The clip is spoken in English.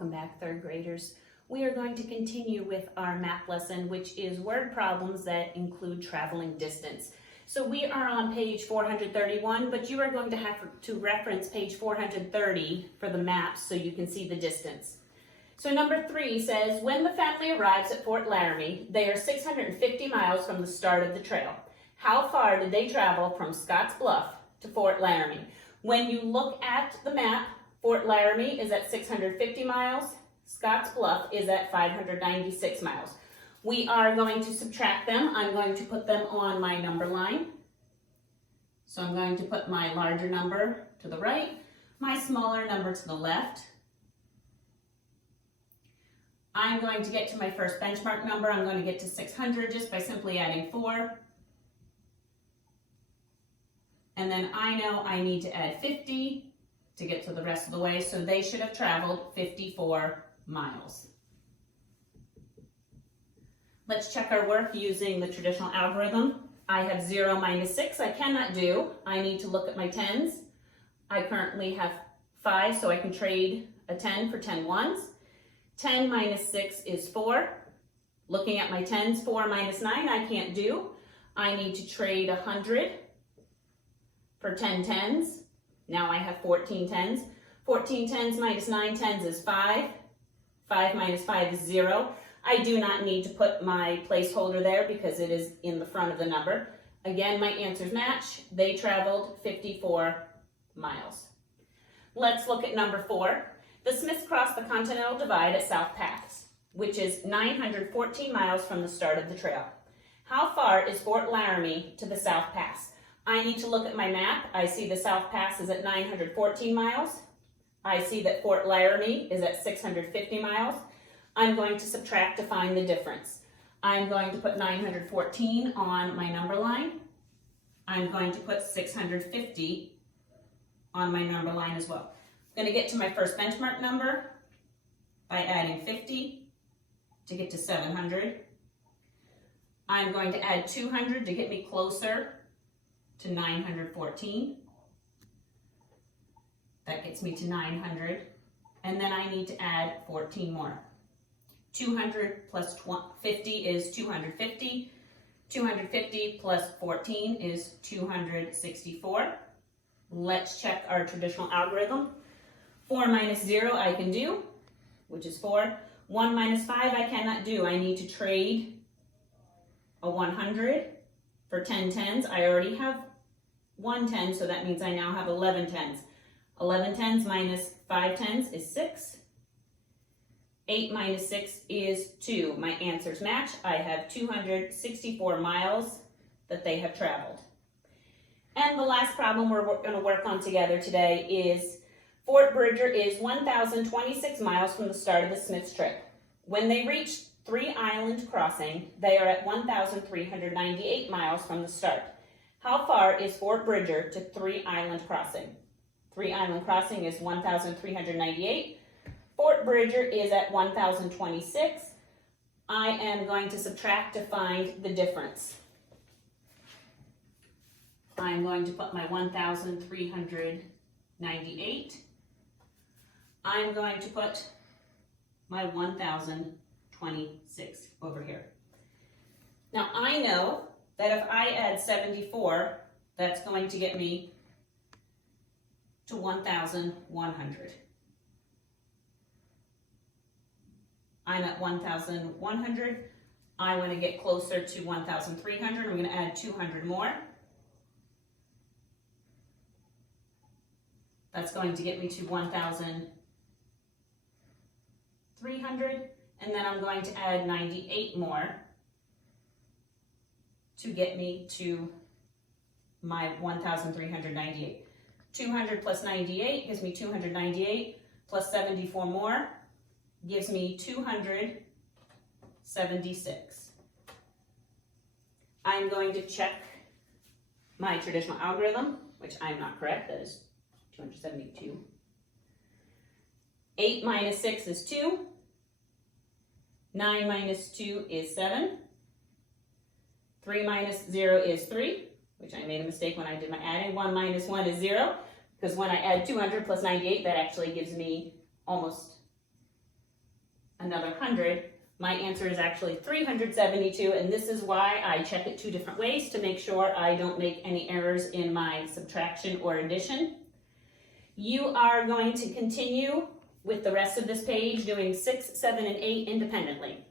Welcome back, third graders. We are going to continue with our math lesson, which is word problems that include traveling distance. So we are on page 431, but you are going to have to reference page 430 for the maps so you can see the distance. So number 3 says, when the family arrives at Fort Laramie, they are 650 miles from the start of the trail. How far did they travel from Scotts Bluff to Fort Laramie? When you look at the map, Fort Laramie is at 650 miles. Scotts Bluff is at 596 miles. We are going to subtract them. I'm going to put them on my number line. So I'm going to put my larger number to the right, my smaller number to the left. I'm going to get to my first benchmark number. I'm going to get to 600 just by simply adding 4. And then I know I need to add 50 to get to the rest of the way, so they should have traveled 54 miles. Let's check our work using the traditional algorithm. I have 0 minus 6 I cannot do. I need to look at my tens. I currently have 5, so I can trade a 10 for 10 ones. 10 minus 6 is 4. Looking at my tens, 4 minus 9 I can't do. I need to trade 100 for 10 tens. Now I have 14 tens. 14 tens minus 9 tens is 5. 5 minus 5 is 0. I do not need to put my placeholder there because it is in the front of the number. Again, my answers match. They traveled 54 miles. Let's look at number 4. The Smiths crossed the Continental Divide at South Pass, which is 914 miles from the start of the trail. How far is Fort Laramie to the South Pass? I need to look at my map. I see the South Pass is at 914 miles. I see that Fort Laramie is at 650 miles. I'm going to subtract to find the difference. I'm going to put 914 on my number line. I'm going to put 650 on my number line as well. I'm going to get to my first benchmark number by adding 50 to get to 700. I'm going to add 200 to get me closer to 914. That gets me to 900. And then I need to add 14 more. 200 plus 50 is 250. 250 plus 14 is 264. Let's check our traditional algorithm. 4 minus 0 I can do, which is 4. 1 minus 5 I cannot do. I need to trade a 100 for 10 tens. I already have 1 10, so that means I now have 11 tens. 11 tens minus 5 tens is 6. 8 minus 6 is 2. My answers match. I have 264 miles that they have traveled. And the last problem we're going to work on together today is Fort Bridger is 1,026 miles from the start of the Smiths trip. When they reach Three Island Crossing, they are at 1,398 miles from the start. How far is Fort Bridger to Three Island Crossing? Three Island Crossing is 1,398. Fort Bridger is at 1,026. I am going to subtract to find the difference. I'm going to put my 1,398. I'm going to put my 1,026 over here. Now I know that if I add 74, that's going to get me to 1,100. I'm at 1,100. I want to get closer to 1,300. I'm going to add 200 more. That's going to get me to 1,300. And then I'm going to add 98 more to get me to my 1,398. 200 plus 98 gives me 298, plus 74 more gives me 276. I'm going to check my traditional algorithm, which I'm not correct, that is 272. 8 minus 6 is 2. 9 minus 2 is 7. 3 minus 0 is 3, which I made a mistake when I did my adding. 1 minus 1 is 0, because when I add 200 plus 98, that actually gives me almost another 100, my answer is actually 372, and this is why I check it 2 different ways to make sure I don't make any errors in my subtraction or addition. You are going to continue with the rest of this page doing 6, 7, and 8 independently.